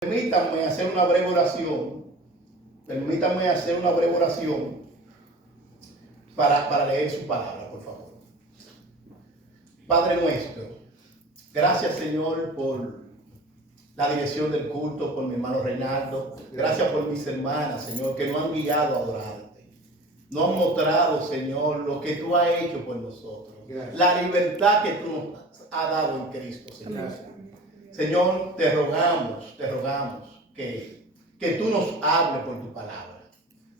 Permítanme hacer una breve oración. Permítanme hacer una breve oración para leer su palabra, por favor. Padre nuestro, gracias, Señor, por la dirección del culto, por mi hermano Reinaldo. Gracias por mis hermanas, Señor, que nos han guiado a adorarte. Nos han mostrado, Señor, lo que tú has hecho por nosotros. Gracias. La libertad que tú nos has dado en Cristo, Señor. Gracias. Señor, te rogamos que tú nos hables por tu palabra.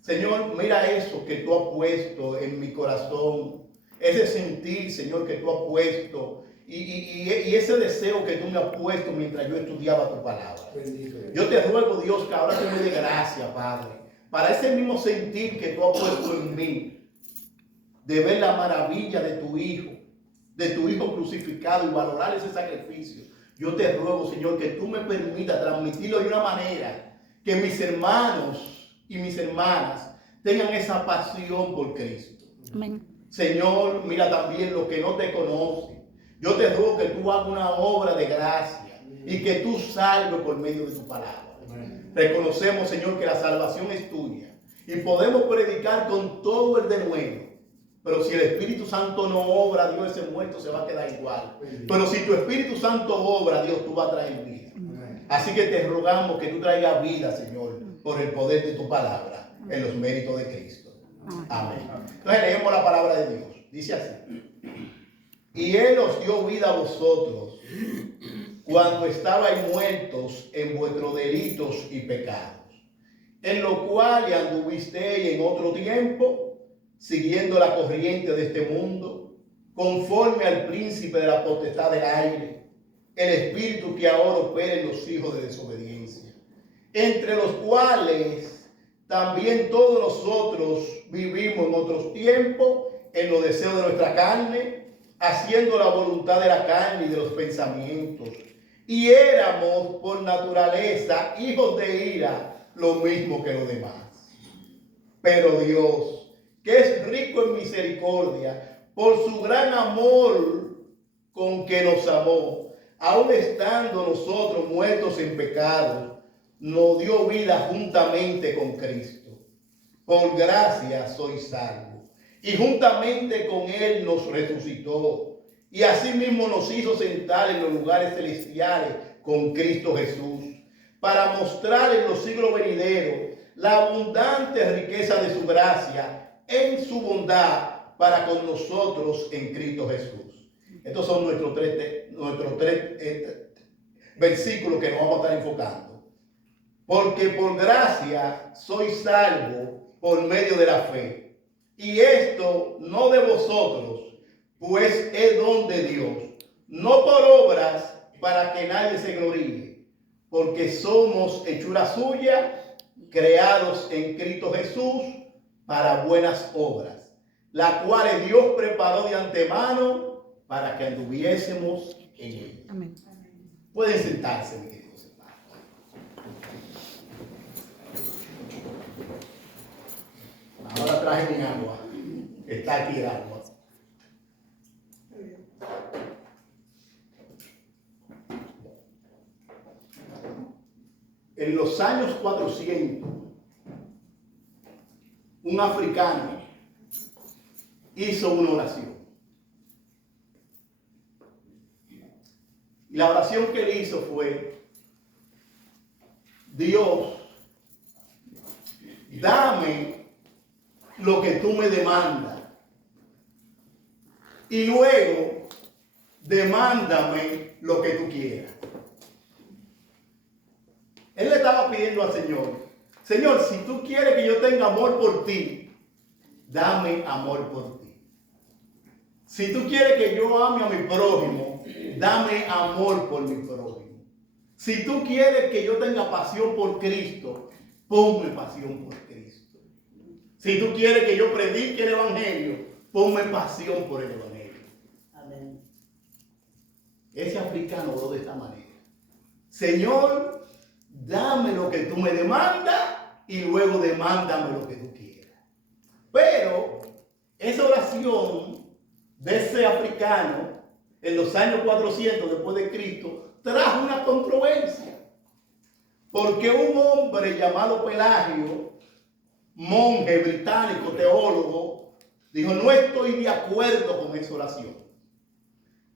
Señor, mira eso que tú has puesto en mi corazón, ese sentir, Señor, que tú has puesto y ese deseo que tú me has puesto mientras yo estudiaba tu palabra. Bendito. Yo te ruego, Dios, que ahora tú me dé gracia, Padre, para ese mismo sentir que tú has puesto en mí, de ver la maravilla de tu Hijo crucificado y valorar ese sacrificio. Yo te ruego, Señor, que tú me permitas transmitirlo de una manera que mis hermanos y mis hermanas tengan esa pasión por Cristo. Amén. Señor, mira también los que no te conocen. Yo te ruego que tú hagas una obra de gracia y que tú salves por medio de tu palabra. Amén. Reconocemos, Señor, que la salvación es tuya y podemos predicar con todo el denuedo. Pero si el Espíritu Santo no obra, Dios, ese muerto se va a quedar igual. Pero si tu Espíritu Santo obra, Dios, tú vas a traer vida. Así que te rogamos que tú traigas vida, Señor, por el poder de tu palabra, en los méritos de Cristo. Amén. Entonces leemos la palabra de Dios. Dice así: y Él os dio vida a vosotros cuando estabais muertos en vuestros delitos y pecados, en lo cual anduvisteis en otro tiempo, siguiendo la corriente de este mundo, conforme al príncipe de la potestad del aire, el espíritu que ahora opera en los hijos de desobediencia, entre los cuales también todos nosotros vivimos en otros tiempos, en los deseos de nuestra carne, haciendo la voluntad de la carne y de los pensamientos, y éramos por naturaleza hijos de ira, lo mismo que los demás. Pero Dios, que es rico en misericordia, por su gran amor con que nos amó, aun estando nosotros muertos en pecados, nos dio vida juntamente con Cristo. Por gracia sois salvos. Y juntamente con Él nos resucitó. Y asimismo nos hizo sentar en los lugares celestiales con Cristo Jesús, para mostrar en los siglos venideros la abundante riqueza de su gracia en su bondad para con nosotros en Cristo Jesús. Estos son nuestros tres versículos que nos vamos a estar enfocando. Porque por gracia sois salvos por medio de la fe. Y esto no de vosotros, pues es don de Dios, no por obras para que nadie se gloríe, porque somos hechura suya, creados en Cristo Jesús para buenas obras, las cuales Dios preparó de antemano para que anduviésemos en ellas. Amén. Pueden sentarse, mis queridos hermanos. Ahora traje mi agua. Está aquí el agua. En los años 400, un africano hizo una oración. Y la oración que él hizo fue: Dios, dame lo que tú me demandas y luego demándame lo que tú quieras. Él le estaba pidiendo al Señor: Señor, si tú quieres que yo tenga amor por ti, dame amor por ti. Si tú quieres que yo ame a mi prójimo, dame amor por mi prójimo. Si tú quieres que yo tenga pasión por Cristo, ponme pasión por Cristo. Si tú quieres que yo predique el Evangelio, ponme pasión por el Evangelio. Amén. Ese africano oró de esta manera: Señor, dame lo que tú me demandas y luego demándame lo que tú quieras. Pero esa oración de ese africano en los años 400 después de Cristo trajo una controversia. Porque un hombre llamado Pelagio, monje británico, teólogo, dijo, no estoy de acuerdo con esa oración.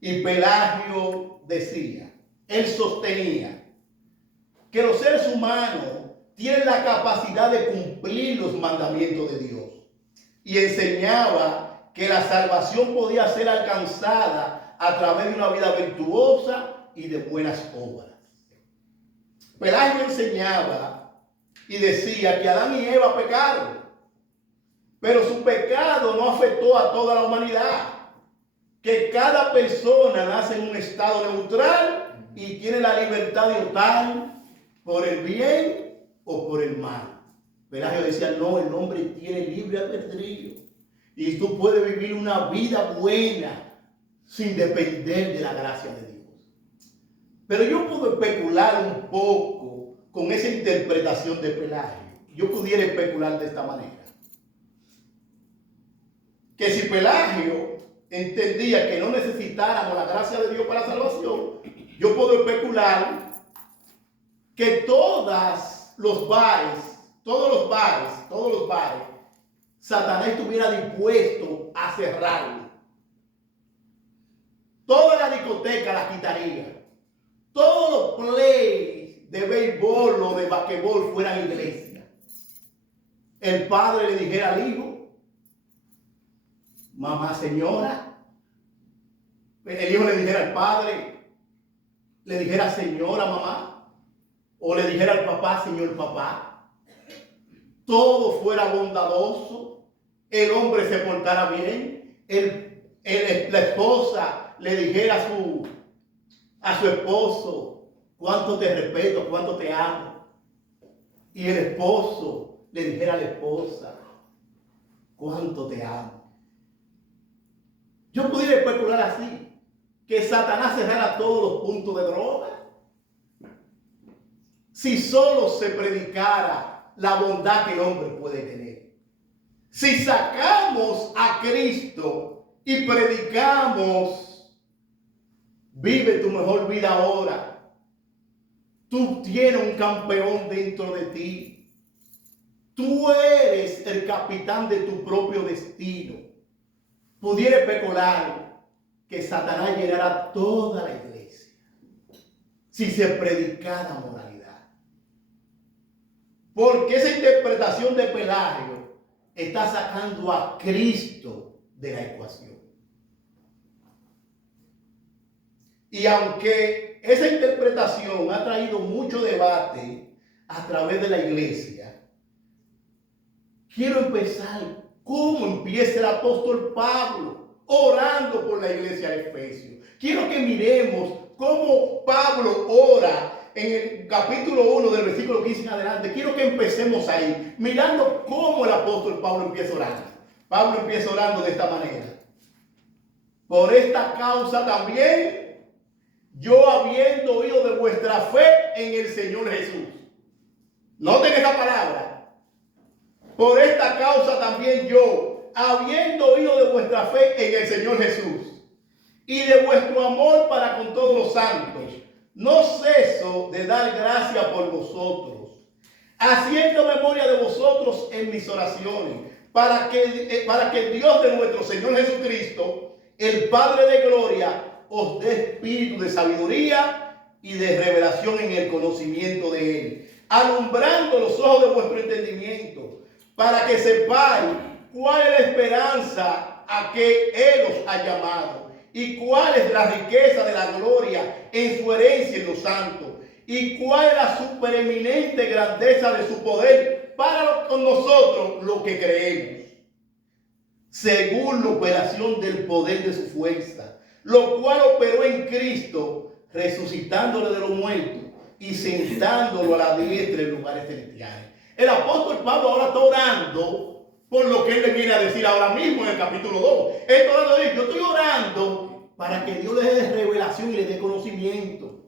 Y Pelagio decía, él sostenía que los seres humanos tienen la capacidad de cumplir los mandamientos de Dios. Y enseñaba que la salvación podía ser alcanzada a través de una vida virtuosa y de buenas obras. Pelagio enseñaba y decía que Adán y Eva pecaron, pero su pecado no afectó a toda la humanidad, que cada persona nace en un estado neutral y tiene la libertad de optar por el bien o por el mal. Pelagio decía, no, el hombre tiene libre albedrío y tú puedes vivir una vida buena sin depender de la gracia de Dios. Pero yo puedo especular un poco con esa interpretación de Pelagio. Yo pudiera especular de esta manera. Que si Pelagio entendía que no necesitáramos la gracia de Dios para la salvación, yo puedo especular que todos los bares, Satanás estuviera dispuesto a cerrarlo. Toda la discoteca la quitaría. Todos los plays de béisbol o de basquetbol fueran iglesia. El padre le dijera al hijo, mamá señora. El hijo le dijera al padre, le dijera señora mamá. O le dijera al papá, señor papá. Todo fuera bondadoso. El hombre se portara bien. La esposa le dijera a su esposo, cuánto te respeto, cuánto te amo. Y el esposo le dijera a la esposa, cuánto te amo. Yo pudiera especular así, que Satanás cerrara todos los puntos de droga. Si solo se predicara la bondad que el hombre puede tener. Si sacamos a Cristo y predicamos, vive tu mejor vida ahora. Tú tienes un campeón dentro de ti. Tú eres el capitán de tu propio destino. Pudiera especular que Satanás llenara toda la iglesia si se predicara moralidad. Porque esa interpretación de Pelagio está sacando a Cristo de la ecuación. Y aunque esa interpretación ha traído mucho debate a través de la iglesia, quiero empezar cómo empieza el apóstol Pablo orando por la iglesia de Efesios. Quiero que miremos cómo Pablo ora en el capítulo 1 del versículo 15 en adelante. Quiero que empecemos ahí, mirando cómo el apóstol Pablo empieza orando. Pablo empieza orando de esta manera. Por esta causa también, yo habiendo oído de vuestra fe en el Señor Jesús. Noten esa palabra. Por esta causa también yo, habiendo oído de vuestra fe en el Señor Jesús y de vuestro amor para con todos los santos, no ceso de dar gracias por vosotros, haciendo memoria de vosotros en mis oraciones, para que el Dios de nuestro Señor Jesucristo, el Padre de gloria, os dé espíritu de sabiduría y de revelación en el conocimiento de Él, alumbrando los ojos de vuestro entendimiento, para que sepáis cuál es la esperanza a que Él os ha llamado, y cuál es la riqueza de la gloria en su herencia en los santos, y cuál es la supereminente grandeza de su poder para con nosotros los que creemos, según la operación del poder de su fuerza, lo cual operó en Cristo, resucitándole de los muertos y sentándolo a la diestra en lugares celestiales. El apóstol Pablo ahora está orando por lo que él le viene a decir ahora mismo en el capítulo 2. Él está orando, yo estoy orando para que Dios le dé revelación y le dé conocimiento.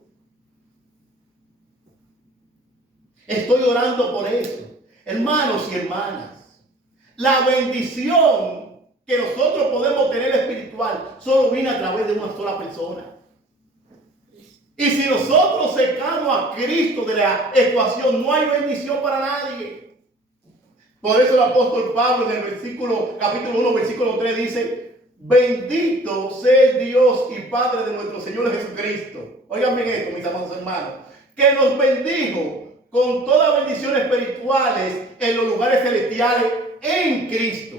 Estoy orando por eso. Hermanos y hermanas, la bendición que nosotros podemos tener espiritual solo viene a través de una sola persona. Y si nosotros secamos a Cristo de la ecuación, no hay bendición para nadie. Por eso el apóstol Pablo en el capítulo 1, versículo 3 dice: bendito sea el Dios y Padre de nuestro Señor Jesucristo. Oigan bien esto, mis amados hermanos, que nos bendijo con todas bendiciones espirituales en los lugares celestiales en Cristo.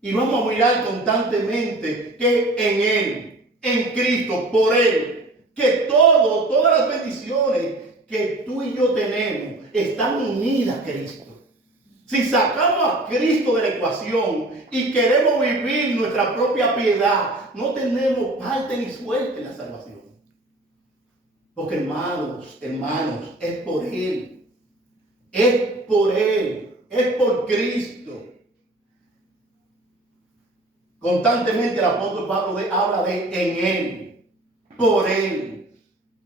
Y vamos a mirar constantemente que en Él, en Cristo, por Él, que todas las bendiciones que tú y yo tenemos están unidas a Cristo. Si sacamos a Cristo de la ecuación y queremos vivir nuestra propia piedad, no tenemos parte ni suerte en la salvación. Porque hermanos, es por Él. Es por Él. Es por Cristo. Constantemente el apóstol Pablo habla de en Él, por Él,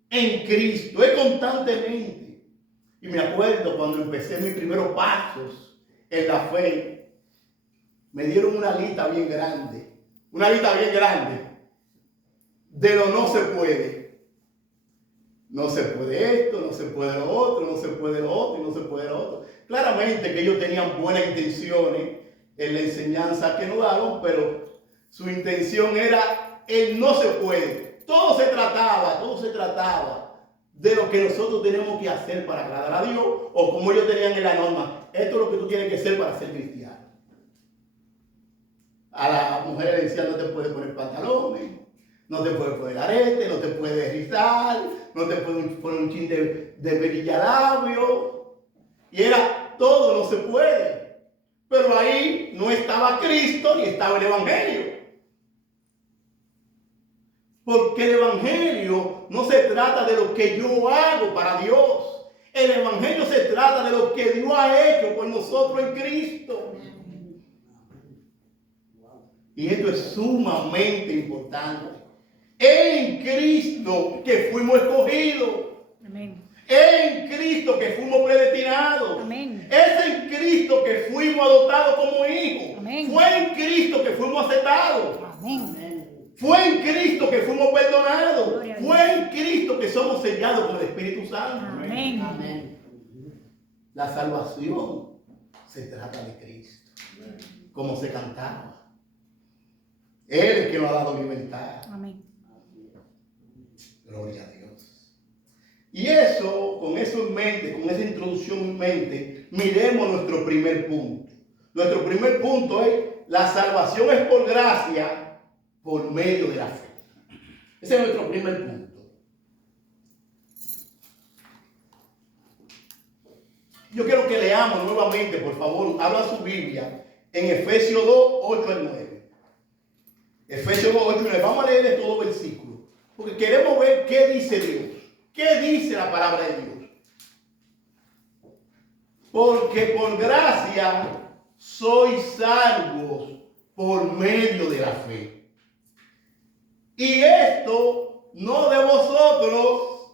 en Cristo. Es constantemente. Y me acuerdo cuando empecé mis primeros pasos en la fe, me dieron una lista bien grande de lo no se puede. No se puede esto, no se puede lo otro, no se puede lo otro y no se puede lo otro. Claramente que ellos tenían buenas intenciones en la enseñanza que nos daban, pero su intención era el no se puede. Todo se trataba de lo que nosotros tenemos que hacer para agradar a Dios, o como ellos tenían en la norma: esto es lo que tú tienes que hacer para ser cristiano. A las mujeres le decían: no te puedes poner pantalones, no te puedes poner arete, no te puedes rizar, no te puedes poner un chin de berillalabio. Y era todo no se puede. Pero ahí no estaba Cristo ni estaba el Evangelio. Porque el Evangelio no se trata de lo que yo hago para Dios. El Evangelio se trata de lo que Dios ha hecho por nosotros en Cristo. Y esto es sumamente importante. En Cristo que fuimos escogidos. Amén. En Cristo que fuimos predestinados. Amén. Es en Cristo que fuimos adoptados como hijos. Amén. Fue en Cristo que fuimos aceptados. Amén. Fue en Cristo que fuimos perdonados. Fue en Cristo que somos sellados con el Espíritu Santo. Amén. Amén. La salvación se trata de Cristo. Como se cantaba. Él es el que nos ha dado libertad. Amén. Gloria a Dios. Y eso, con eso en mente, con esa introducción en mente, miremos nuestro primer punto. Nuestro primer punto es: la salvación es por gracia, por medio de la fe. Ese es nuestro primer punto. Yo quiero que leamos nuevamente, por favor, abra su Biblia en Efesios 2, 8 al 9. Efesios 2, 8 al 9. Vamos a leer todo el versículo, porque queremos ver qué dice Dios. ¿Qué dice la palabra de Dios? Porque por gracia sois salvos por medio de la fe. Y esto no de vosotros,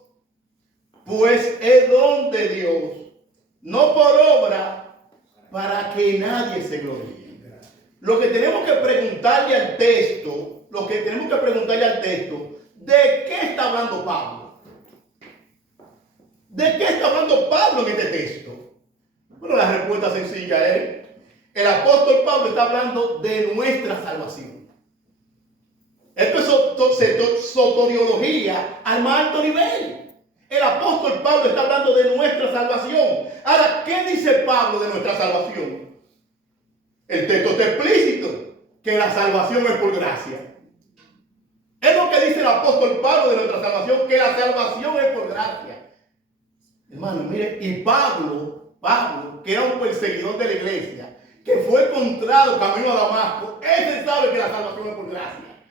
pues es don de Dios, no por obra, para que nadie se gloríe. Lo que tenemos que preguntarle al texto, ¿de qué está hablando Pablo? ¿De qué está hablando Pablo en este texto? Bueno, la respuesta sencilla es: el apóstol Pablo está hablando de nuestra salvación. Esto es soteriología al más alto nivel. El apóstol Pablo está hablando de nuestra salvación. Ahora, ¿qué dice Pablo de nuestra salvación? El texto está explícito, que la salvación es por gracia. Es lo que dice el apóstol Pablo de nuestra salvación, que la salvación es por gracia. Hermano, mire, y Pablo, que era un perseguidor de la iglesia, que fue encontrado camino a Damasco, él sabe que la salvación es por gracia.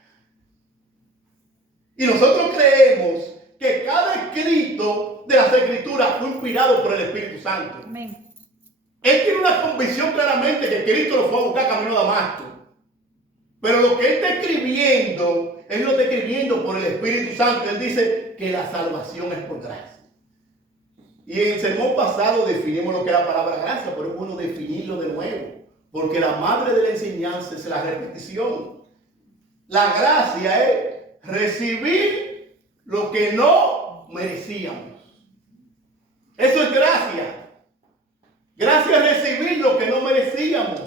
Y nosotros creemos que cada escrito de las Escrituras fue inspirado por el Espíritu Santo. Amén. Él tiene una convicción claramente que Cristo lo fue a buscar camino a Damasco. Pero lo que él está escribiendo, él lo está escribiendo por el Espíritu Santo. Él dice que la salvación es por gracia. Y en el sermón pasado definimos lo que es la palabra gracia, pero es bueno definirlo de nuevo, porque la madre de la enseñanza es la repetición. La gracia es recibir lo que no merecíamos. Eso es gracia. Gracia es recibir lo que no merecíamos.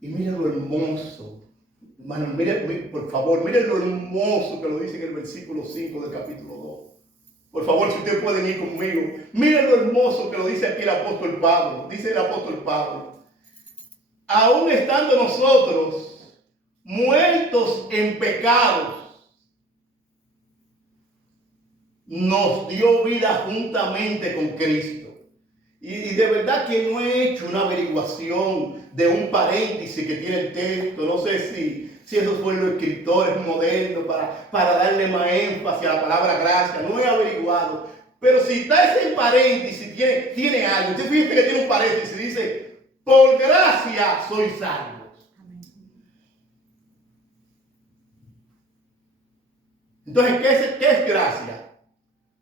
Y miren lo hermoso. Hermano, miren, por favor, miren lo hermoso que lo dice en el versículo 5 del capítulo 2. Por favor, si ustedes pueden ir conmigo. Miren lo hermoso que lo dice aquí el apóstol Pablo. Dice el apóstol Pablo. Aún estando nosotros muertos en pecados, nos dio vida juntamente con Cristo. Y de verdad que no he hecho una averiguación de un paréntesis que tiene el texto. No sé si esos fueron los escritores modernos para darle más énfasis a la palabra gracia. No he averiguado. Pero si está ese paréntesis, tiene algo. Usted fíjate que tiene un paréntesis. Dice, por gracia sois salvos. Entonces, ¿qué es gracia?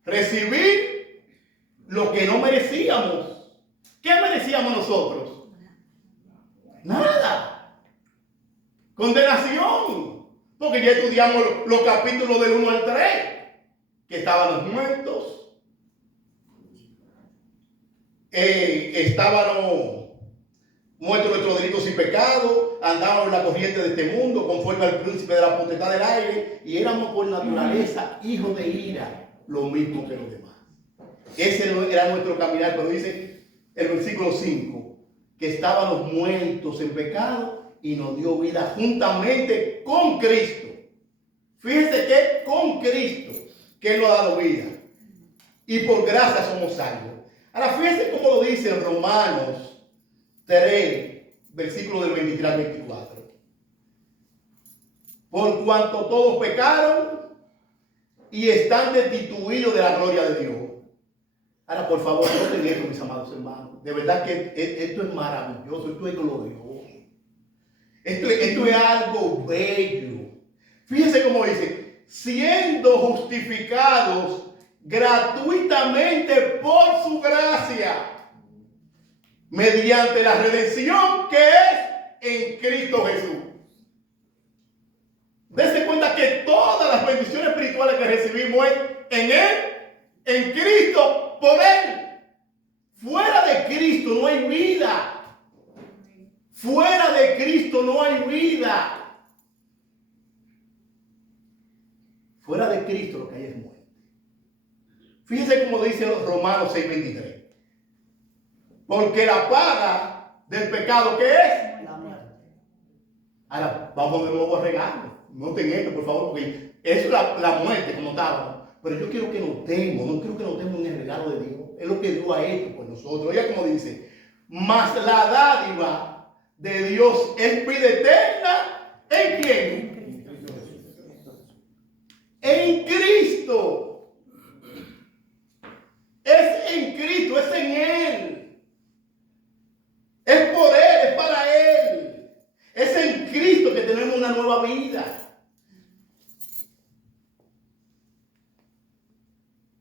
Recibir lo que no merecíamos. ¿Qué merecíamos nosotros? Nada. Condenación. Porque ya estudiamos los capítulos del 1 al 3. Que estábamos muertos. Estábamos muertos nuestros delitos y pecados. Andábamos en la corriente de este mundo conforme al príncipe de la potestad del aire. Y éramos por naturaleza hijos de ira. Lo mismo que los demás. Ese era nuestro caminar. Pero dice el versículo 5, que estábamos muertos en pecado y nos dio vida juntamente con Cristo. Fíjense que con Cristo, que Él nos ha dado vida. Y por gracia somos salvos. Ahora fíjense cómo lo dice en Romanos 3, versículo del 23 al 24. Por cuanto todos pecaron y están destituidos de la gloria de Dios. Ahora, por favor, noten esto, mis amados hermanos. De verdad que esto es maravilloso, esto es glorioso. Esto es algo bello. Fíjense cómo dice, siendo justificados gratuitamente por su gracia, mediante la redención que es en Cristo Jesús. Dense cuenta que todas las bendiciones espirituales que recibimos es en Él, en Cristo, por Él. Fuera de Cristo no hay vida. Fuera de Cristo no hay vida. Fuera de Cristo lo que hay es muerte. Fíjense cómo dice los Romanos 6:23. Porque la paga del pecado, ¿qué es? La muerte. Ahora vamos de nuevo a regarlo. Noten esto, por favor, porque eso es la muerte como estábamos. Pero yo quiero que notemos, no quiero que notemos en el regalo de Dios. Es lo que Dios ha hecho por nosotros. Oiga como dice, mas la dádiva de Dios es vida eterna. ¿En quién? En Cristo. Es en Cristo, es en Él. Es por Él, es para Él. Es en Cristo que tenemos una nueva vida.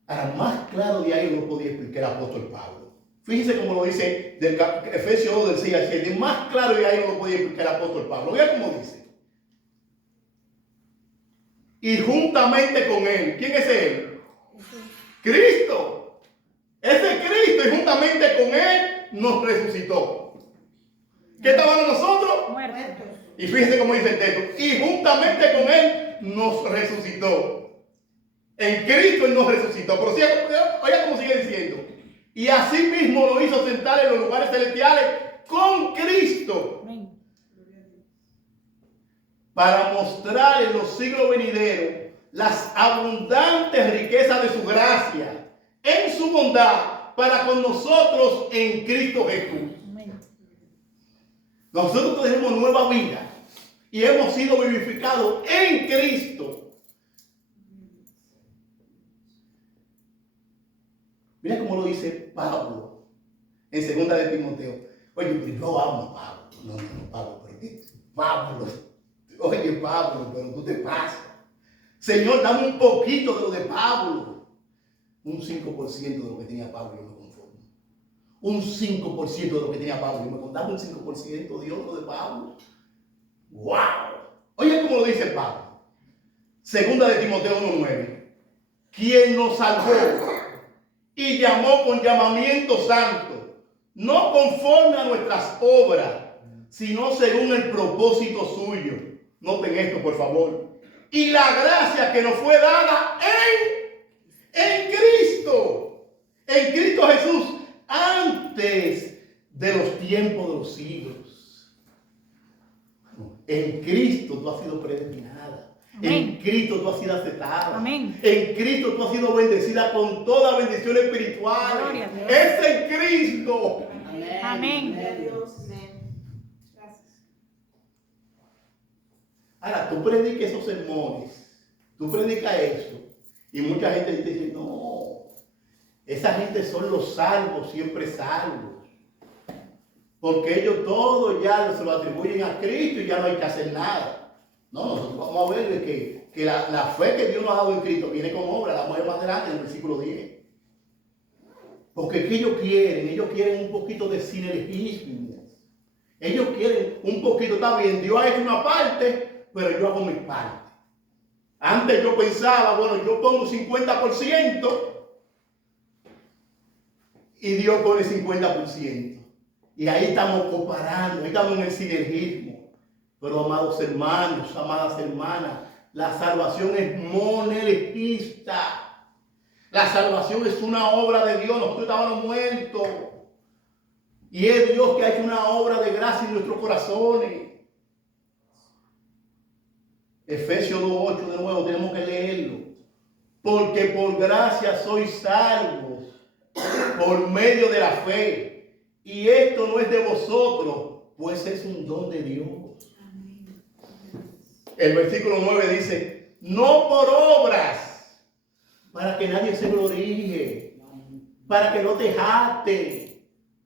Ahora, más claro de ahí no podía explicar el apóstol Pablo. Fíjense cómo lo dice del Efesios 2 del 6 al 7. Más claro de ahí no lo podía explicar el apóstol Pablo. Vean cómo dice. Y juntamente con Él. ¿Quién es Él? Cristo. Ese Cristo y juntamente con Él nos resucitó. ¿Qué estábamos nosotros? Muertos. Y fíjense cómo dice el texto. Y juntamente con Él nos resucitó. En Cristo Él nos resucitó. Pero oiga cómo sigue diciendo. Y así mismo lo hizo sentar en los lugares celestiales con Cristo. Para mostrar en los siglos venideros las abundantes riquezas de su gracia en su bondad para con nosotros en Cristo Jesús. Nosotros tenemos nueva vida y hemos sido vivificados en Cristo. Mira cómo lo dice Pablo en 2 de Timoteo. Oye, pero yo amo a Pablo. No, Pablo, pero ¿qué? Pablo. Oye, Pablo, pero tú te pasas. Señor, dame un poquito de lo de Pablo. Un 5% de lo que tenía Pablo, yo me conformo. Un 5% de lo que tenía Pablo, yo me conformo. Dame un 5%, Dios, lo de Pablo. ¡Wow! Oye, cómo lo dice Pablo. 2 de Timoteo 1:9. quien nos salvó y llamó con llamamiento santo, no conforme a nuestras obras, sino según el propósito suyo. Noten esto, por favor. Y la gracia que nos fue dada en Cristo Jesús, antes de los tiempos de los siglos. En Cristo tú has sido predestinada. Amén. En Cristo tú has sido aceptada. Amén. En Cristo tú has sido bendecida con toda bendición espiritual. Es en Cristo. Amén. Amén. Ahora, tú predicas esos sermones, tú predicas eso, y mucha gente te dice, no, esa gente son los salvos, siempre salvos, porque ellos todo ya se lo atribuyen a Cristo y ya no hay que hacer nada. No, nosotros vamos a ver que la fe que Dios nos ha dado en Cristo viene con obra, la vamos a ver más adelante en el versículo 10. Porque ¿qué ellos quieren? Ellos quieren un poquito de sinergismo. Ellos quieren un poquito, está bien, Dios ha hecho una parte, pero yo hago mi parte. Antes yo pensaba, bueno, yo pongo 50% y Dios pone 50%. Y ahí estamos comparando, ahí estamos en el sinergismo. Pero amados hermanos, amadas hermanas, la salvación es monergista. La salvación es una obra de Dios. Nosotros estábamos muertos. Y es Dios que ha hecho una obra de gracia en nuestros corazones. Efesios 2:8 de nuevo tenemos que leerlo. Porque por gracia sois salvos por medio de la fe. Y esto no es de vosotros, pues es un don de Dios. El versículo 9 dice, no por obras, para que nadie se gloríe, para que no te jactes,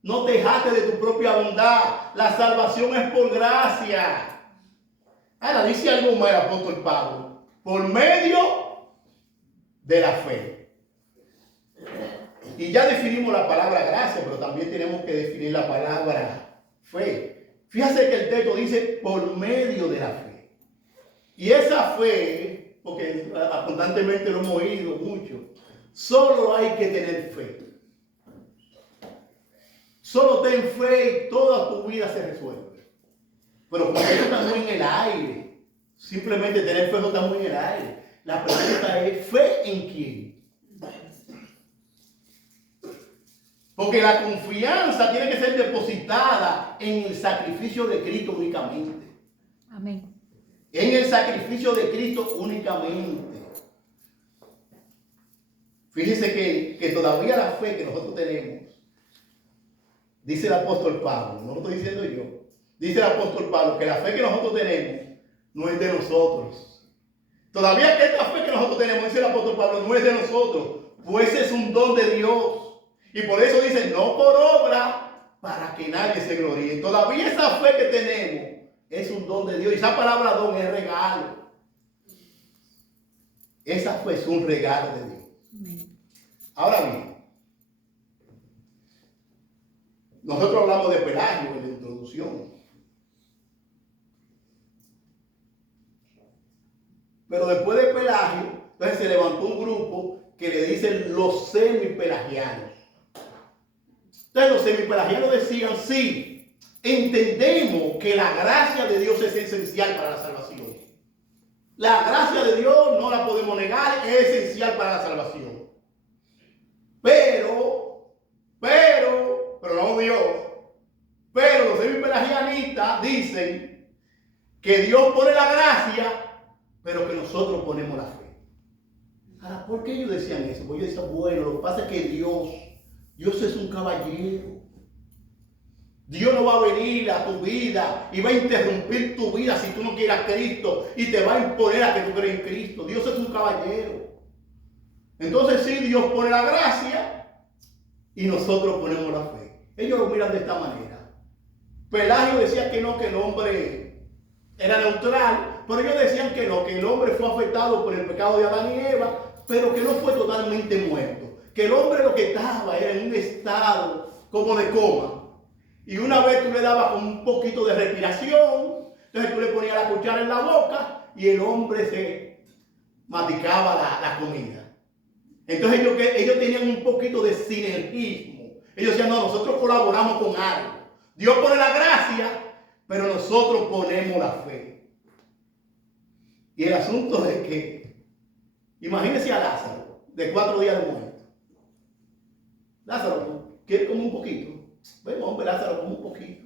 no te jactes de tu propia bondad. La salvación es por gracia. Ahora dice algo más el apóstol Pablo, por medio de la fe. Y ya definimos la palabra gracia, pero también tenemos que definir la palabra fe. Fíjate que el texto dice por medio de la fe. Y esa fe, porque abundantemente lo hemos oído mucho, solo hay que tener fe. Solo ten fe y toda tu vida se resuelve. Pero como eso está muy en el aire, simplemente tener fe no está muy en el aire. La pregunta es, ¿fe en quién? Porque la confianza tiene que ser depositada en el sacrificio de Cristo únicamente. Amén. En el sacrificio de Cristo únicamente. Fíjese que todavía la fe que nosotros tenemos, dice el apóstol Pablo, no lo estoy diciendo yo, dice el apóstol Pablo que la fe que nosotros tenemos no es de nosotros. Todavía que esta fe que nosotros tenemos, dice el apóstol Pablo, no es de nosotros, pues es un don de Dios. Y por eso dice, no por obra, para que nadie se gloríe. Todavía esa fe que tenemos es un don de Dios. Y esa palabra don es regalo. Esa fe es un regalo de Dios. Amén. Ahora bien, nosotros hablamos de Pelagio en la introducción. Pero después de Pelagio, entonces se levantó un grupo que le dicen los semipelagianos. Entonces los semipelagianos decían, sí, entendemos que la gracia de Dios es esencial para la salvación. La gracia de Dios no la podemos negar, es esencial para la salvación. Pero no Dios. Pero los semipelagianistas dicen que Dios pone la gracia, pero que nosotros ponemos la fe. Ahora, ¿por qué ellos decían eso? Porque ellos decían, bueno, lo que pasa es que Dios es un caballero. Dios no va a venir a tu vida y va a interrumpir tu vida si tú no quieres a Cristo y te va a imponer a que tú creas en Cristo. Dios es un caballero. Entonces sí, Dios pone la gracia y nosotros ponemos la fe. Ellos lo miran de esta manera. Pelagio decía que no, que el hombre era neutral, pero ellos decían que no, que el hombre fue afectado por el pecado de Adán y Eva, pero que no fue totalmente muerto. Que el hombre lo que estaba era en un estado como de coma. Y una vez tú le dabas con un poquito de respiración, entonces tú le ponías la cuchara en la boca y el hombre se masticaba la comida. Entonces ellos tenían un poquito de sinergismo. Ellos decían, no, nosotros colaboramos con algo. Dios pone la gracia, pero nosotros ponemos la fe. Y el asunto es que, imagínense a Lázaro, de 4 días de muerto. Lázaro, ¿quiere comer un poquito? Bueno, hombre, Lázaro, come un poquito.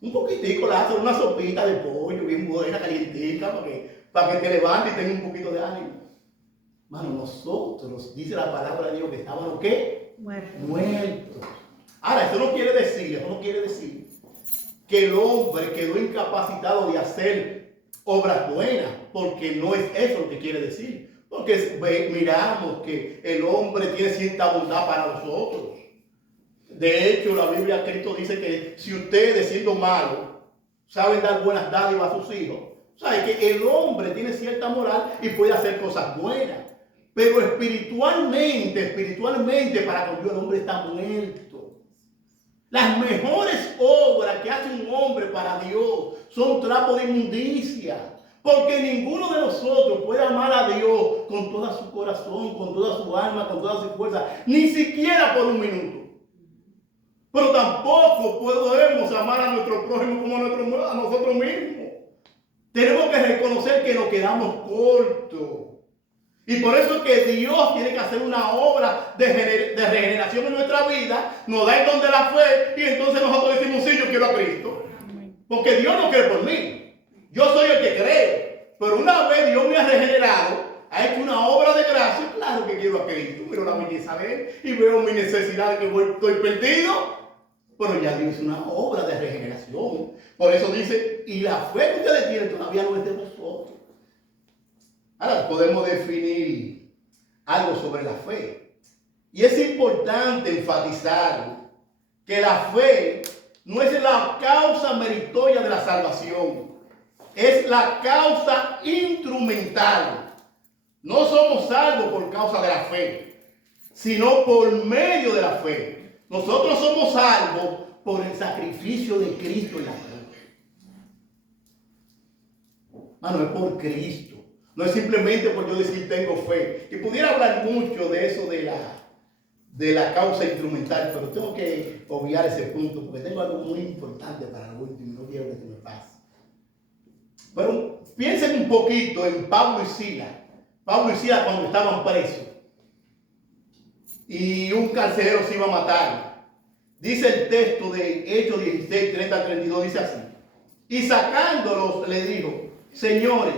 Un poquitico, Lázaro, una sopita de pollo bien buena, calientica, para que te levantes y tengas un poquito de ánimo. Mano, nosotros, dice la palabra de Dios, que estábamos, ¿qué? Muertos. Ahora, eso no quiere decir que el hombre quedó incapacitado de hacer obras buenas, porque no es eso lo que quiere decir. Porque miramos que el hombre tiene cierta bondad para nosotros. De hecho, la Biblia, Cristo dice que si ustedes, siendo malos, saben dar buenas dádivas a sus hijos, sabe que el hombre tiene cierta moral y puede hacer cosas buenas. Pero espiritualmente, para con Dios, el hombre está muerto. Las mejores obras que hace un hombre para Dios son trapos de inmundicia. Porque ninguno de nosotros puede amar a Dios con todo su corazón, con toda su alma, con toda su fuerza, ni siquiera por un minuto. Pero tampoco podemos amar a nuestro prójimo como a nosotros mismos. Tenemos que reconocer que nos quedamos cortos. Y por eso es que Dios tiene que hacer una obra de regeneración en nuestra vida, nos da el don de la fe y entonces nosotros decimos, sí, yo quiero a Cristo. Porque Dios no cree por mí. Yo soy el que creo. Pero una vez Dios me ha regenerado, ha hecho una obra de gracia, claro que quiero a Cristo. Miro la belleza de Él y veo mi necesidad de que estoy perdido. Pero ya Dios hizo una obra de regeneración. Por eso dice, y la fe que ustedes tienen todavía no es de vosotros. Ahora podemos definir algo sobre la fe. Y es importante enfatizar que la fe no es la causa meritoria de la salvación. Es la causa instrumental. No somos salvos por causa de la fe, sino por medio de la fe. Nosotros somos salvos por el sacrificio de Cristo en la cruz. Mano, es por Cristo. No es simplemente por yo decir tengo fe. Y pudiera hablar mucho de eso de la causa instrumental, pero tengo que obviar ese punto porque tengo algo muy importante para lo último y no quiero que se me pase. Pero piensen un poquito en Pablo y Silas. Pablo y Silas cuando estaban presos y un carcelero se iba a matar. Dice el texto de Hechos 16, 30 al 32, dice así. Y sacándolos le dijo, señores,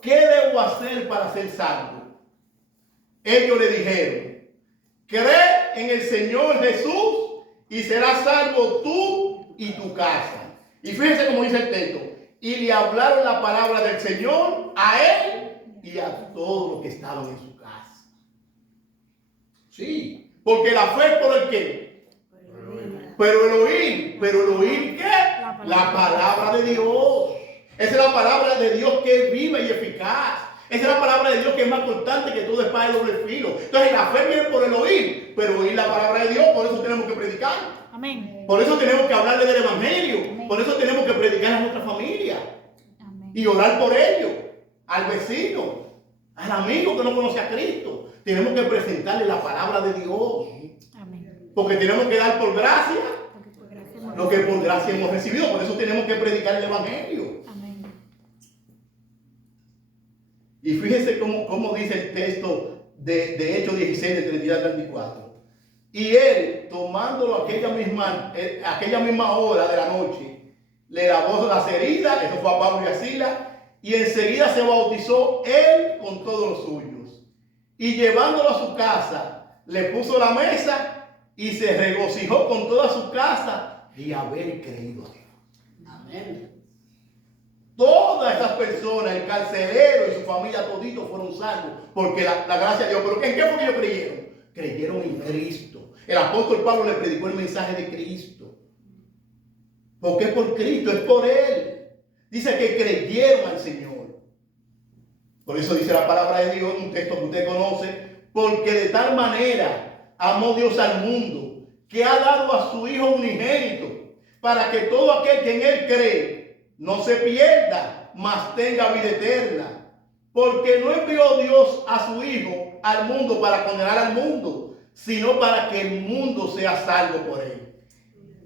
¿qué debo hacer para ser salvo? Ellos le dijeron, cree en el Señor Jesús y serás salvo tú y tu casa. Y fíjense cómo dice el texto. Y le hablaron la palabra del Señor a él y a todos los que estaban en su casa. Sí, porque la fe es por el qué. Pero el oír ¿qué? La palabra de Dios. Esa es la palabra de Dios que es viva y eficaz. Esa es la palabra de Dios que es más cortante que toda espada de doble filo. Entonces la fe viene por el oír, pero oír la palabra de Dios, por eso tenemos que predicar. Amén. Por eso tenemos que hablarle del evangelio. Amén. Por eso tenemos que predicar a nuestra familia. Amén. Y orar por ellos, al vecino, al amigo que no conoce a Cristo. Tenemos que presentarle la palabra de Dios. Amén. Porque tenemos que dar por gracia lo que por gracia hemos recibido. Por eso tenemos que predicar el evangelio. Amén. Y fíjense cómo dice el texto de Hechos 16, de 32 al 34. Y él, tomándolo aquella misma hora de la noche, le lavó las heridas, eso fue a Pablo y a Silas, y enseguida se bautizó él con todos los suyos. Y llevándolo a su casa, le puso la mesa y se regocijó con toda su casa de haber creído a Dios. Amén. Todas esas personas, el carcelero y su familia, toditos fueron salvos porque la gracia de Dios. ¿Pero en qué fue que ellos creyeron? Creyeron en Cristo. El apóstol Pablo le predicó el mensaje de Cristo. ¿Por qué por Cristo? Es por Él. Dice que creyeron al Señor. Por eso dice la palabra de Dios, un texto que usted conoce, porque de tal manera amó Dios al mundo, que ha dado a su Hijo unigénito, para que todo aquel que en Él cree no se pierda, mas tenga vida eterna. Porque no envió Dios a su Hijo al mundo para condenar al mundo, sino para que el mundo sea salvo por él.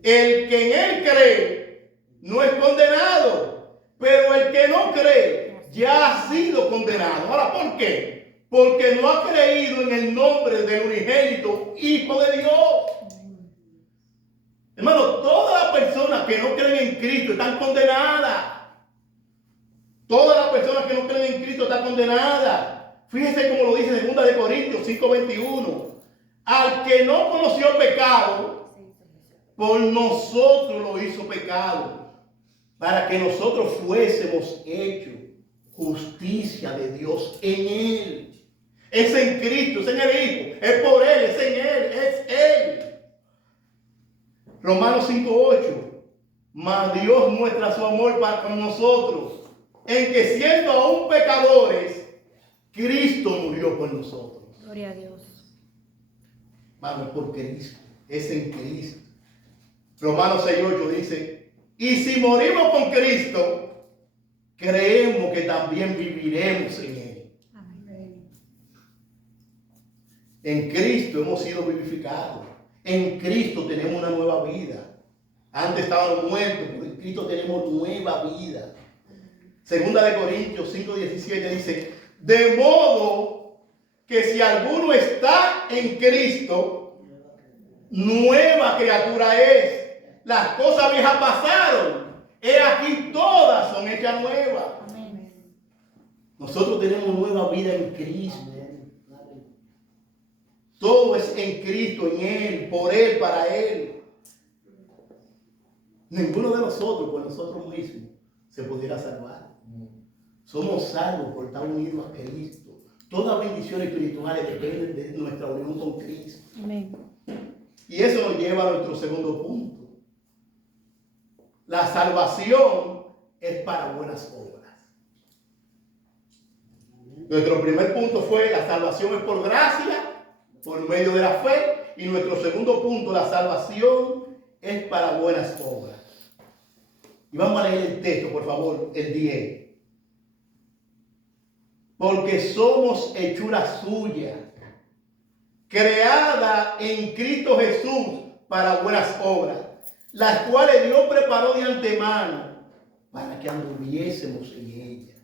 El que en él cree no es condenado, pero el que no cree ya ha sido condenado. Ahora, ¿por qué? Porque no ha creído en el nombre del unigénito Hijo de Dios. Hermano, todas las personas que no creen en Cristo están condenadas. Todas las personas que no creen en Cristo están condenadas. Fíjense cómo lo dice 2 de Corintios 5:21. Al que no conoció pecado, por nosotros lo hizo pecado, para que nosotros fuésemos hechos justicia de Dios en él. Es en Cristo, es en el Hijo, es por él, es en él, es él. Romanos 5:8. Mas Dios muestra su amor para con nosotros, en que siendo aún pecadores, Cristo murió por nosotros. Gloria a Dios. Vamos, por Cristo, es en Cristo. Romanos 6:8 dice, y si morimos con Cristo, creemos que también viviremos en él. Amén. En Cristo hemos sido vivificados. En Cristo tenemos una nueva vida. Antes estábamos muertos, pero en Cristo tenemos nueva vida. 2 de Corintios 5:17 dice, de modo que si alguno está en Cristo, nueva criatura es. Las cosas viejas pasaron, he aquí todas son hechas nuevas. Amén. Nosotros tenemos nueva vida en Cristo. Todo es en Cristo, en Él, por Él, para Él. Ninguno de nosotros, por nosotros mismos, se pudiera salvar. Somos salvos por estar unidos a Cristo. Todas las bendiciones espirituales dependen de nuestra unión con Cristo. Amén. Y eso nos lleva a nuestro segundo punto. La salvación es para buenas obras. Nuestro primer punto fue la salvación es por gracia, por medio de la fe. Y nuestro segundo punto, la salvación es para buenas obras. Y vamos a leer el texto, por favor, el 10. Porque somos hechura suya, creada en Cristo Jesús para buenas obras, las cuales Dios preparó de antemano para que anduviésemos en ellas.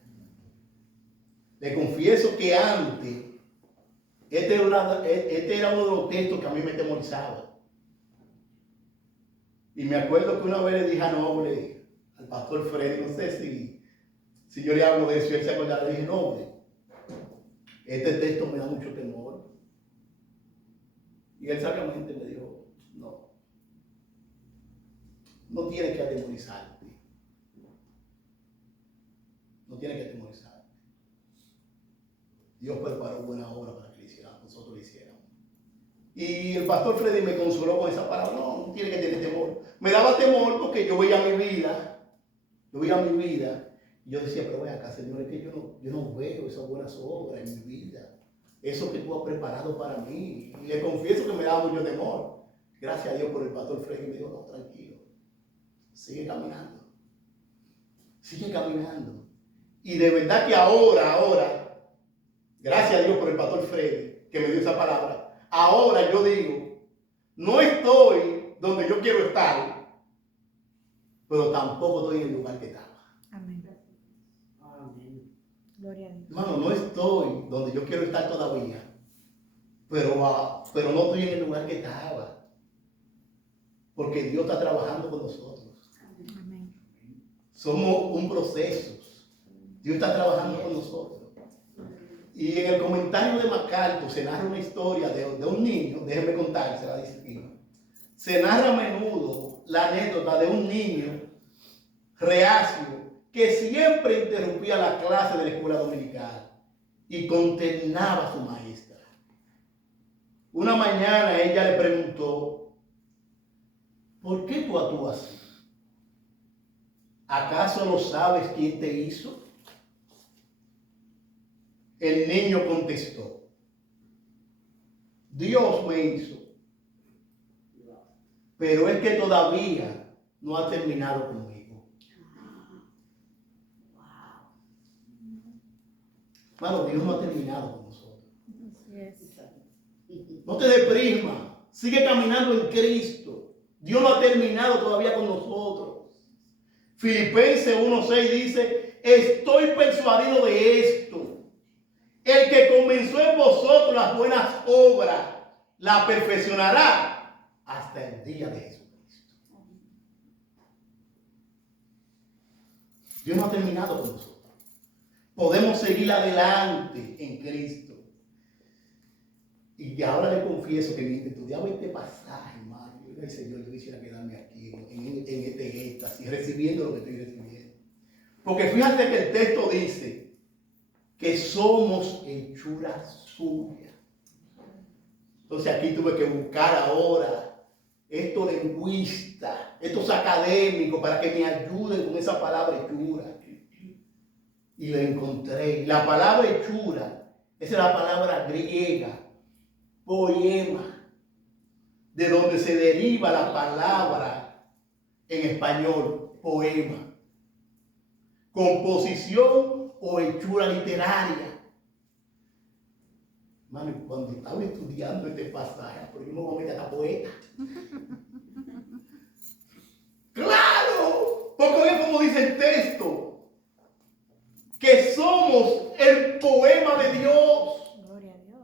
Le confieso que antes, este era uno de los textos que a mí me temorizaba. Y me acuerdo que una vez le dije a Noble, al pastor Freddy, no sé si yo le hablo de eso, y él se acordaba, le dije, Noble, este texto me da mucho temor. Y él sabiamente me dijo, no tienes que atemorizarte. No tienes que atemorizarte. Dios preparó buena obra para que nosotros lo hiciéramos. Y el pastor Freddy me consoló con esa palabra. No tiene que tener temor. Me daba temor porque yo veía mi vida. Y yo decía, pero ven acá, Señor, es que yo no veo esas buenas obras en mi vida. Eso que tú has preparado para mí. Y le confieso que me daba mucho temor. Gracias a Dios por el pastor Freddy. Me dijo, no, tranquilo. Sigue caminando. Sigue caminando. Y de verdad que ahora, gracias a Dios por el pastor Freddy, que me dio esa palabra. Ahora yo digo, no estoy donde yo quiero estar, pero tampoco estoy en el lugar que estaba. Amén. Gloria a Dios. Hermano, no estoy donde yo quiero estar todavía, pero no estoy en el lugar que estaba, porque Dios está trabajando con nosotros. Amén. Somos un proceso. Dios está trabajando con nosotros. Y en el comentario de MacArthur se narra una historia de un niño, déjenme contársela, dice aquí. Se narra a menudo la anécdota de un niño reacio que siempre interrumpía la clase de la escuela dominical y condenaba a su maestra. Una mañana ella le preguntó, ¿por qué tú actúas así? ¿Acaso no sabes quién te hizo? El niño contestó, Dios me hizo, pero es que todavía no ha terminado conmigo. Hermano, Dios no ha terminado con nosotros. No te deprimas. Sigue caminando en Cristo. Dios no ha terminado todavía con nosotros. Filipenses 1:6 dice: estoy persuadido de esto. El que comenzó en vosotros las buenas obras, la perfeccionará hasta el día de Jesucristo. Dios no ha terminado con nosotros. Podemos seguir adelante en Cristo. Y ahora le confieso que mientras estudiaba este pasaje, hermano, yo le dije: Señor, yo quisiera quedarme aquí en este éxtasis, recibiendo lo que estoy recibiendo. Porque fíjate que el texto dice que somos hechura suya. Entonces aquí tuve que buscar ahora estos lingüistas, estos académicos, para que me ayuden con esa palabra hechura. Y la encontré. La palabra hechura, esa es la palabra griega, poema, de donde se deriva la palabra en español, poema. Composición o hechura literaria. Mano, cuando estaba estudiando este pasaje, pero yo me voy a meter a poeta. ¡Claro! Porque es como dice el texto, que somos el poema de Dios. Gloria a Dios.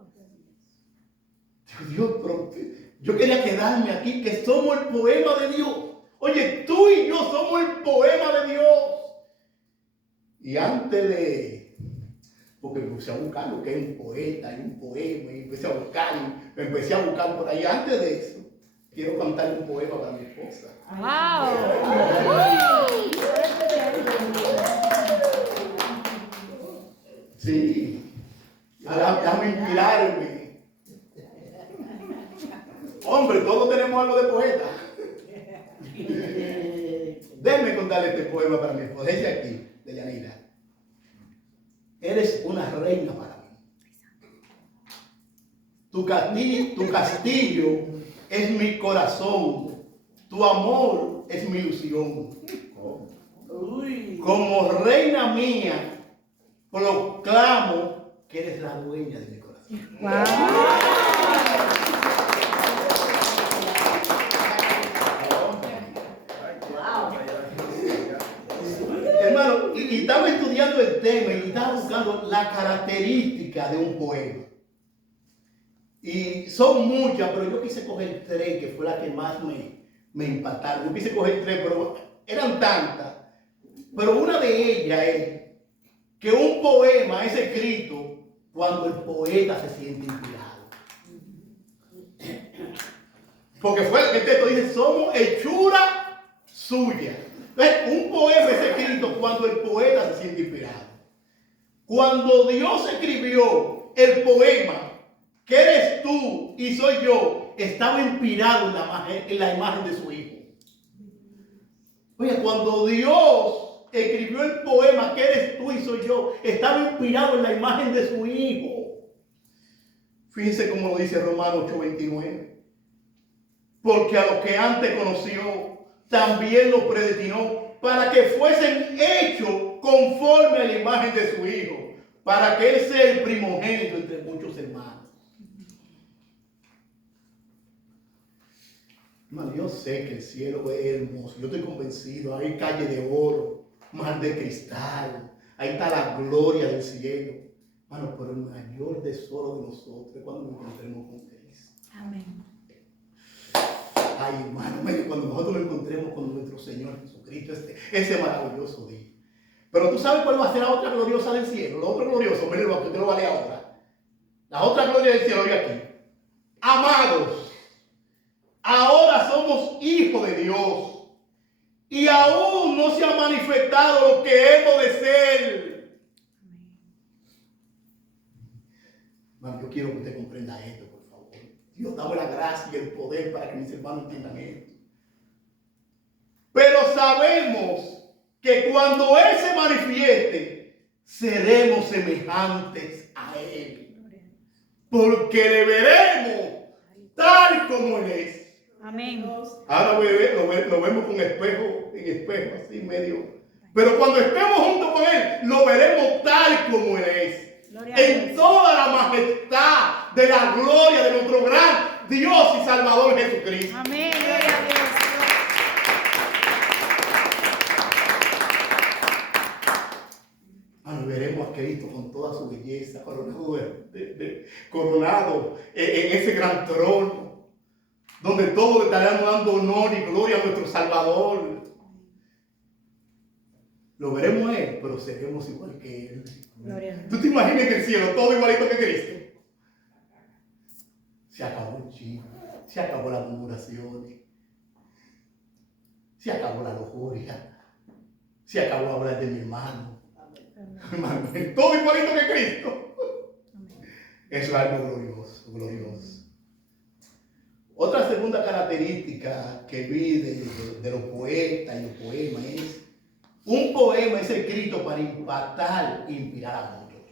Dios, pero yo quería quedarme aquí, que somos el poema de Dios. Oye, tú y yo somos el poema de Dios. Y antes de, porque empecé a buscar lo que es un poeta y un poema, y empecé a buscar por ahí. Antes de eso, quiero cantar un poema para mi esposa. Sí, déjame inspirarme. Hombre, todos tenemos algo de poeta. Déjenme contarle este poema para mi esposa. Ese aquí, de Yanira. Eres una reina para mí. Tu castillo es mi corazón. Tu amor es mi ilusión. Como reina mía, proclamo que eres la dueña de mi corazón. Hermano, y estaba estudiando el tema y estaba buscando la característica de un poema. Y son muchas, pero yo quise coger tres, que fue la que más me impactaron. Yo quise coger tres, pero eran tantas. Pero una de ellas es que un poema es escrito cuando el poeta se siente inspirado. Porque fue el que el texto dice: somos hechura suya. Entonces, un poema es escrito cuando el poeta se siente inspirado. Cuando Dios escribió el poema, que eres tú y soy yo, estaba inspirado en la imagen de su hijo. Oye, cuando Dios escribió el poema, que eres tú y soy yo, estaba inspirado en la imagen de su hijo. Fíjense cómo lo dice Romanos 8:29. Porque a los que antes conoció, también los predestinó para que fuesen hechos conforme a la imagen de su hijo, para que él sea el primogénito entre muchos hermanos. Hermano, yo sé que el cielo es hermoso, yo estoy convencido, hay calle de oro, mar de cristal, ahí está la gloria del cielo. Hermano, pero el mayor tesoro de nosotros es cuando nos encontremos con Cristo. Amén. Ay, hermano, cuando nosotros nos encontremos con nuestro Señor Jesucristo, ese maravilloso día. Pero tú sabes cuál va a ser la otra gloriosa del cielo. La otra gloriosa, mire lo que usted lo va a leer ahora. La otra gloria del cielo, ve aquí. Amados, ahora somos hijos de Dios y aún no se ha manifestado lo que hemos de ser. Hermano, yo quiero que usted comprenda esto, por favor. Dios, dame la gracia y el poder para que mis hermanos entiendan esto. Pero sabemos que cuando Él se manifieste, seremos semejantes a Él. Porque le veremos tal como Él es. Amén. Ahora lo vemos con espejo, en espejo, así medio. Pero cuando estemos juntos con Él, lo veremos tal como Él es. En toda la majestad de la gloria de nuestro gran Dios y Salvador Jesucristo. Amén. Gloria a Dios. Veremos a Cristo con toda su belleza, coronado en ese gran trono, donde todos le estaremos dando honor y gloria a nuestro Salvador. Lo veremos a Él, pero seremos igual que Él. Gloria a Dios. ¿Tú te imaginas en el cielo todo igualito que Cristo? Se acabó el chisme, se acabó las murmuraciones, se acabó la lujuria, se acabó hablar de mi hermano. Hermano, todo igualito que Cristo. Eso es algo glorioso, glorioso. Otra segunda característica que vi de los poetas y los poemas es: un poema es escrito para impactar e inspirar a otros.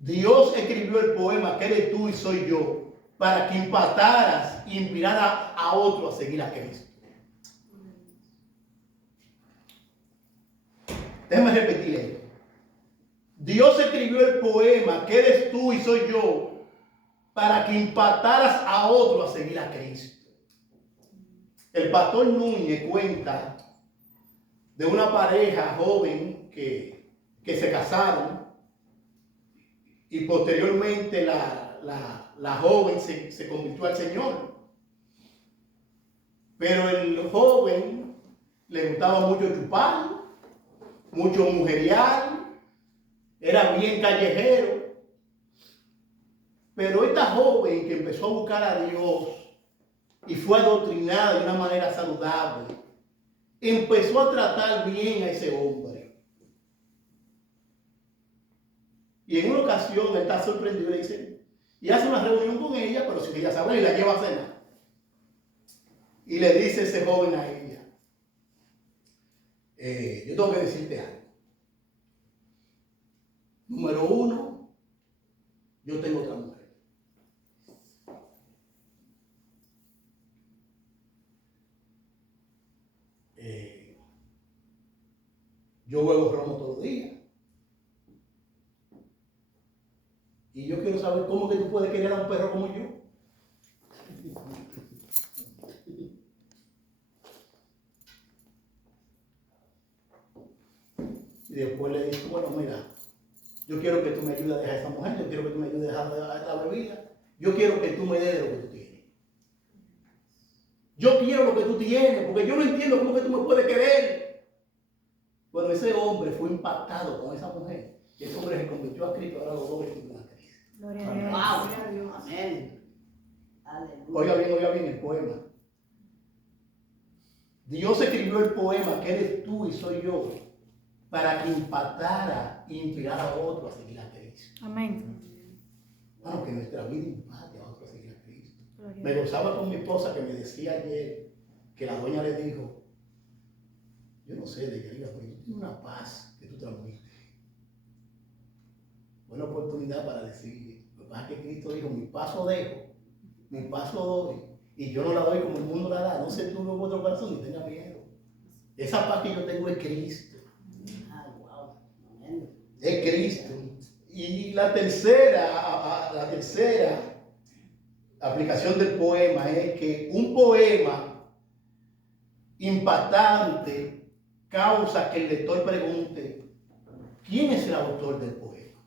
Dios escribió el poema que eres tú y soy yo para que impactaras e inspiraras a otros a seguir a Cristo. Déjame repetir esto. Dios escribió el poema que eres tú y soy yo para que impactaras a otros a seguir a Cristo. El pastor Núñez cuenta de una pareja joven que se casaron y posteriormente la joven se convirtió al Señor. Pero el joven le gustaba mucho chupar, mucho mujerial, era bien callejero. Pero esta joven que empezó a buscar a Dios y fue adoctrinada de una manera saludable, empezó a tratar bien a ese hombre. Y en una ocasión él está sorprendido y le dice, y hace una reunión con ella, pero sin que ella sabe, y la lleva a cenar. Y le dice ese joven a ella, yo tengo que decirte algo. Número uno, yo tengo otra mujer. Yo bebo romo todos los días. Y yo quiero saber cómo que tú puedes querer a un perro como yo. Y después le dijo, bueno, mira, yo quiero que tú me ayudes a dejar a esa mujer, yo quiero que tú me ayudes a dejar esta bebida, yo quiero que tú me des de lo que tú tienes. Yo quiero lo que tú tienes, porque yo no entiendo cómo que tú me puedes querer. Bueno, ese hombre fue impactado con esa mujer. Y ese hombre se convirtió a Cristo, ahora los dos vestidos a Cristo. Gloria a Dios. Gloria a Dios. Amén. Aleluya. Oiga bien el poema. Dios escribió el poema que eres tú y soy yo para que impactara e inspirara a otros a seguir a Cristo. Amén. Bueno, que nuestra vida impacte a otros a seguir a Cristo. Gloria a Me Dios. gozaba con mi esposa que me decía ayer que la doña le dijo, yo no sé de qué diga, pero yo tengo una paz que tú transmites. Buena oportunidad para decir, lo que pasa es que Cristo dijo, mi paso dejo, mi paso doy, y yo no la doy como el mundo la da, no se turbe vuestro corazón ni tenga miedo. Esa paz que yo tengo es Cristo. Ay, wow. Amén. Es Cristo. Y la tercera aplicación del poema es que un poema impactante causa que el lector pregunte, ¿quién es el autor del poema?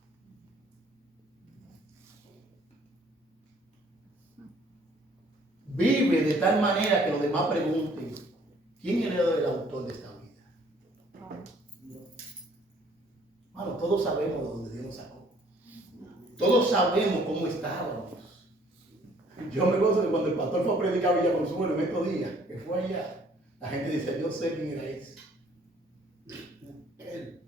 Vive de tal manera que los demás pregunten, ¿quién es el autor de esta vida? Bueno, todos sabemos de dónde Dios nos sacó. Todos sabemos cómo estábamos. Yo me gozo de cuando el pastor fue a predicar a Villa Consuelo en estos días, que fue allá, la gente dice, yo sé quién era ese. Él.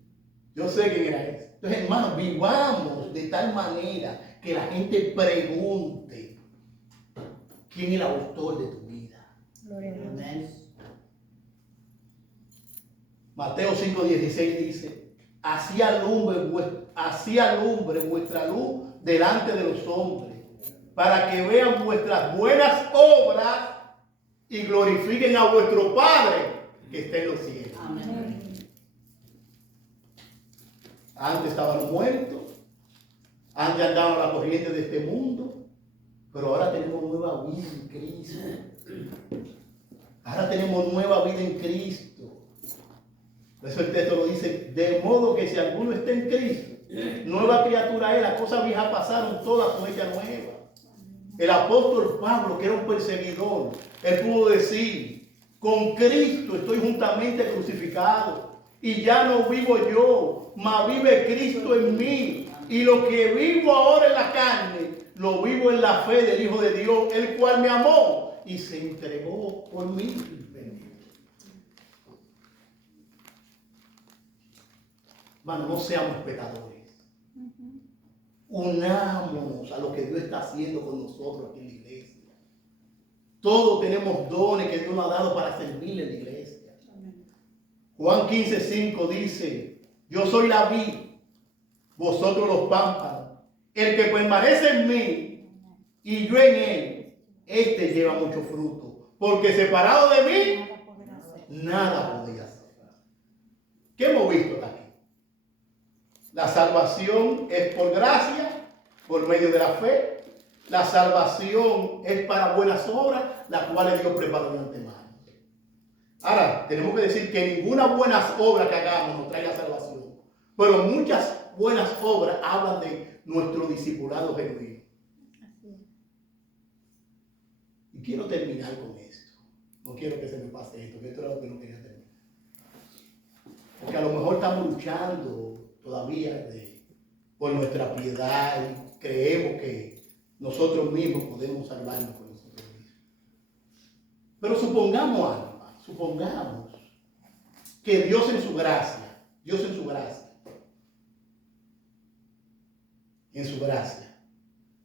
Yo sé quién era ese. Entonces, hermanos, vivamos de tal manera que la gente pregunte quién es el autor de tu vida. Gloria a Dios. Amén. Mateo 5:16 dice, así alumbre vuestra luz delante de los hombres, para que vean vuestras buenas obras y glorifiquen a vuestro Padre que está en los cielos. Amén. Antes estaban muertos, Antes andábamos a la corriente de este mundo, pero ahora tenemos nueva vida en Cristo. Ahora tenemos nueva vida en Cristo. Por eso el texto lo dice, de modo que si alguno está en Cristo, nueva criatura es, las cosas viejas pasaron, todas son hechas nuevas. El apóstol Pablo, que era un perseguidor, él pudo decir, con Cristo estoy juntamente crucificado, y ya no vivo yo, mas vive Cristo en mí. Y lo que vivo ahora en la carne, lo vivo en la fe del Hijo de Dios, el cual me amó y se entregó por mí. Hermano, no seamos pecadores. Unámonos a lo que Dios está haciendo con nosotros aquí en la iglesia. Todos tenemos dones que Dios nos ha dado para servirle en la iglesia. Juan 15:5 dice, yo soy la vid, vosotros los pámpanos. El que permanece en mí y yo en él, este lleva mucho fruto. Porque separado de mí, nada podía hacer. ¿Qué hemos visto aquí? La salvación es por gracia, por medio de la fe. La salvación es para buenas obras, las cuales Dios preparó de antemano. Ahora, tenemos que decir que ninguna buena obra que hagamos nos trae la salvación. Pero muchas buenas obras hablan de nuestro discipulado genuino. Y quiero terminar con esto. No quiero que se me pase esto, que esto era lo que no quería terminar. Porque a lo mejor estamos luchando todavía por nuestra piedad y creemos que nosotros mismos podemos salvarnos por nosotros mismos. Pero supongamos algo, supongamos que Dios en su gracia,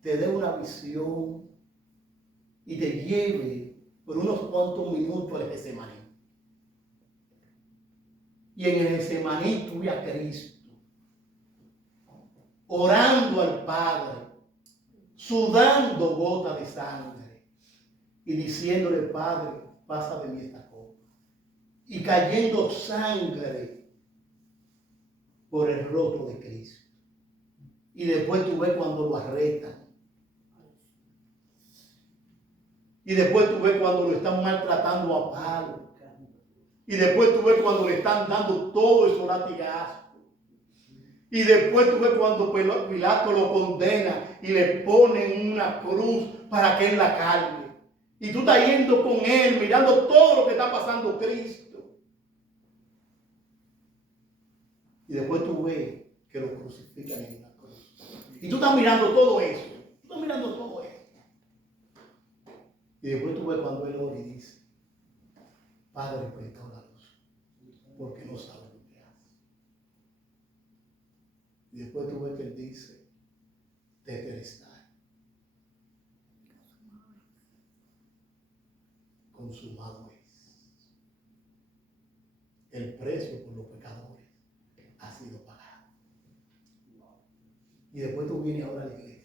te dé una visión y te lleve por unos cuantos minutos al Getsemaní. Y en el Getsemaní tú veas a Cristo orando al Padre, sudando gotas de sangre y diciéndole, Padre, pasa de mí esta copa. Y cayendo sangre por el rostro de Cristo. Y después tú ves cuando lo arrestan. Y después tú ves cuando lo están maltratando a palo. Y después tú ves cuando le están dando todo esos latigazos. Y después tú ves cuando Pilato lo condena y le ponen una cruz para que él la cargue. Y tú estás yendo con él, mirando todo lo que está pasando Cristo. Y después tú ves que lo crucifican en una cruz. Y tú estás mirando todo eso. Y después tú ves cuando él ora y dice, Padre, perdónalos, porque no saben lo que hacen. Y después tú ves que él dice, tetelestai, consumado es. El precio por los pecadores ha sido pagado. Y después tú vienes ahora a la iglesia.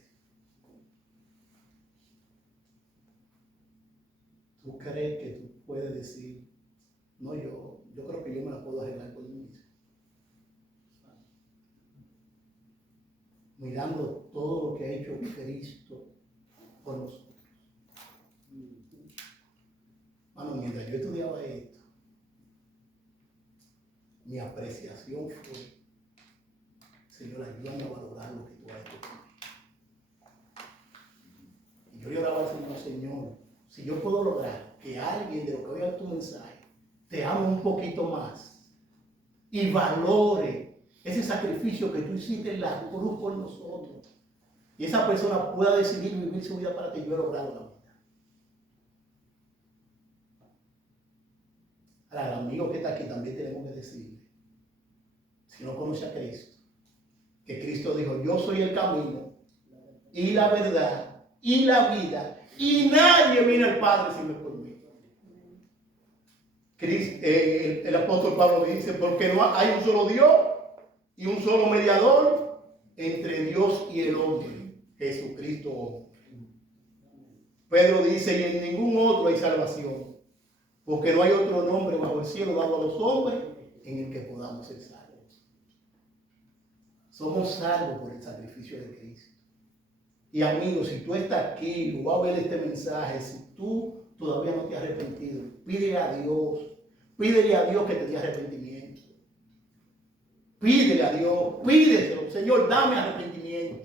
¿Tú crees que tú puedes decir, no, yo creo que yo me la puedo arreglar por mí mismo? Mirando todo lo que ha hecho Cristo por nosotros. Bueno, mientras yo estudiaba esto, mi apreciación fue, Señor, ayúdame a valorar lo que tú has hecho conmigo. Y yo le oraba al Señor, Señor, si yo puedo lograr que alguien de lo que oiga tu mensaje te ame un poquito más y valore ese sacrificio que tú hiciste en la cruz por nosotros, y esa persona pueda decidir vivir su vida para ti, yo he logrado la vida. Ahora, el amigo que está aquí también tenemos que decirle, si no conoce a Cristo, que Cristo dijo, yo soy el camino y la verdad y la vida, y nadie viene al Padre si no es por mí. El apóstol Pablo dice, porque no hay un solo Dios y un solo mediador entre Dios y el hombre, Jesucristo hombre. Pedro dice, y en ningún otro hay salvación, porque no hay otro nombre bajo el cielo dado a los hombres en el que podamos ser salvos. Somos salvos por el sacrificio de Cristo. Y amigos, si tú estás aquí o vas a ver este mensaje, si tú todavía no te has arrepentido, pídele a Dios que te dé arrepentimiento. Pídele a Dios, pídeselo, Señor, dame arrepentimiento.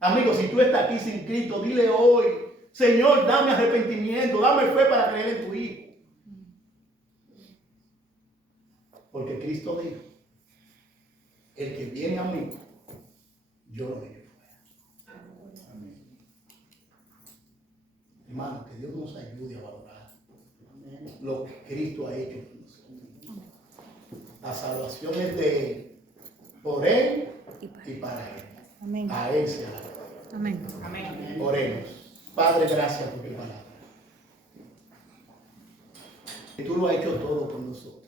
Amigos, si tú estás aquí sin Cristo, dile hoy, Señor, dame arrepentimiento, dame fe para creer en tu Hijo. Porque Cristo dijo, el que viene a mí, yo lo dejo fuera. Amén. Hermano, que Dios nos ayude a valorar lo que Cristo ha hecho por nosotros. La salvación es de Él, por Él y para Él. Amén. A Él sea la gloria. Amén. Amén. Oremos. Padre, gracias por tu palabra. Que tú lo has hecho todo por nosotros.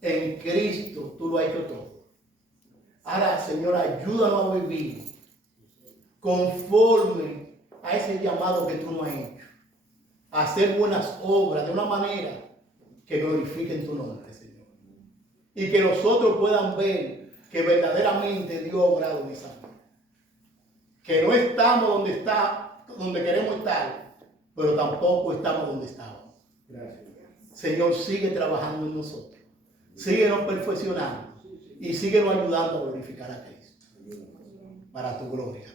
En Cristo tú lo has hecho todo. Ahora, Señor, ayúdanos a vivir conforme a ese llamado que tú nos has hecho. A hacer buenas obras de una manera que glorifiquen tu nombre, Señor. Y que nosotros puedan ver que verdaderamente Dios ha obrado en esa vida. Que no estamos donde queremos estar, pero tampoco estamos donde estábamos. Gracias. Señor, sigue trabajando en nosotros. Síguenos perfeccionando y síguenos ayudando a glorificar a Cristo. Para tu gloria.